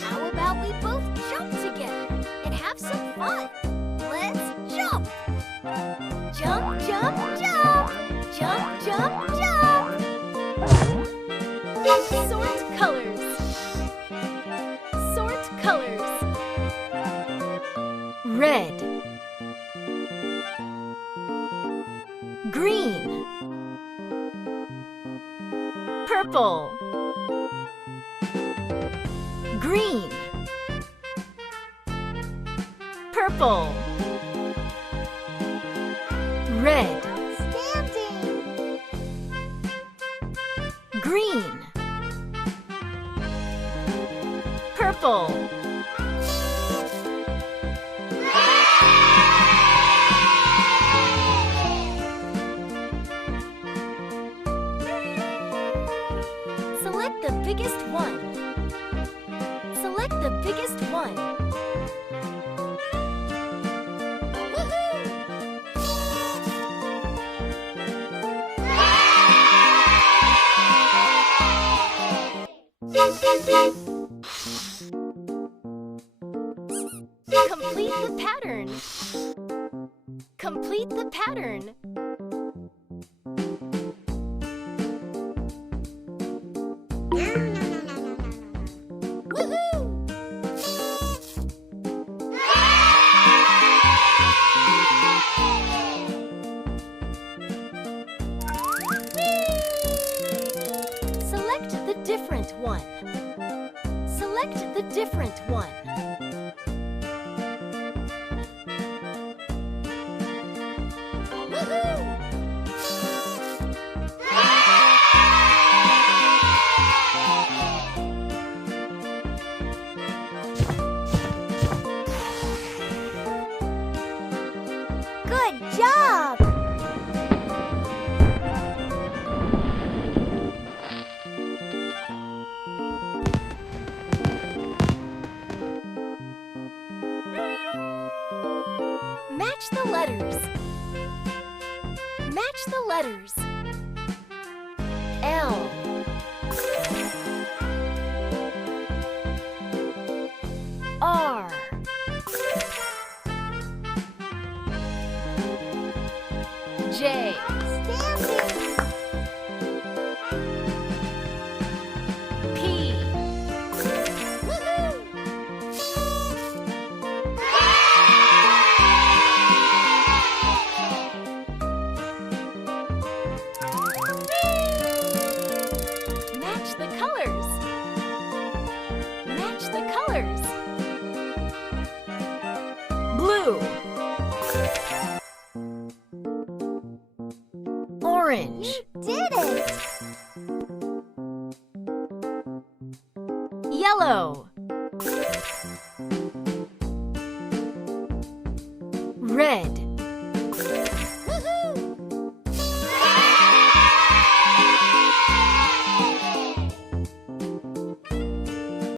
How about we both jump together and have some fun? Let's jump! Jump, jump, jump! Jump, jump, jump! Sort colors. Sort colors. Red. Green. Purple. Green. Purple. Red. Standing. Green. Purple. Select the biggest one. Select the biggest one. Complete the pattern. Complete the pattern. Select the different one. Select the different one. Good job! Match the letters. Match the letters. L. R. J. Standing. P. Match the colors. Match the colors. Blue. Orange. You did it! Yellow.